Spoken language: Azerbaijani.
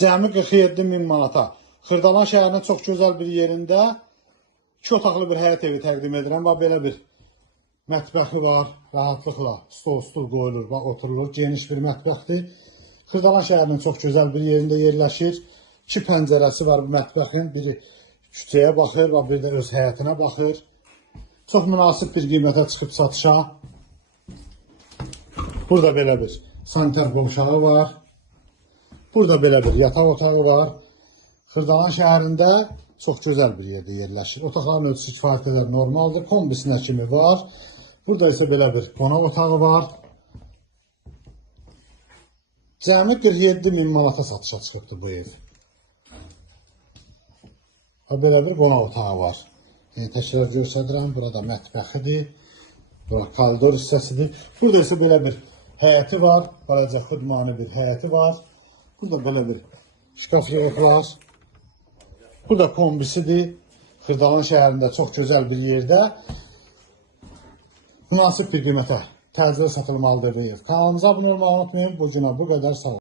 Cəmi 47 min manata. Xırdalan şəhərinin çox gözəl bir yerində 2 otaqlı bir həyət evi təqdim edirəm. Və belə bir mətbəxi var. Rahatlıqla stol qoyulur və oturulur. Geniş bir mətbəxdir. Xırdalan şəhərinin çox gözəl bir yerində yerləşir. 2 pəncərəsi var bu mətbəxin. Biri küçəyə baxır və bir də öz həyətinə baxır. Çox münasib bir qiymətə çıxıb satışa. Burada belə bir sanitar qovşağı var. Burada belə bir yataq otağı var. Xırdalan şəhərində çox gözəl bir yerdə yerləşir. Otaqların ölçüsü kifayət qədər normaldır. Kombisinə kimi var. Burada isə belə bir qonaq otağı var. Cəmi 47 min manata satışa çıxıbdır bu ev. Belə bir qonaq otağı var. Təkrar göstərirəm. Burada mətbəxidir. Bura koridor hissəsidir. Burada isə belə bir həyəti var. Balaca xudmani bir həyəti var. Burada belə bir şkaf yığıblar. Burada kombisidir. Xırdalan şəhərində çox gözəl bir yerdə münasib bir qiymətə təcili satılmalıdır bu ev. Kanalımıza abunə olmayı unutmayın. Bu günə bu qədər, sağ olun.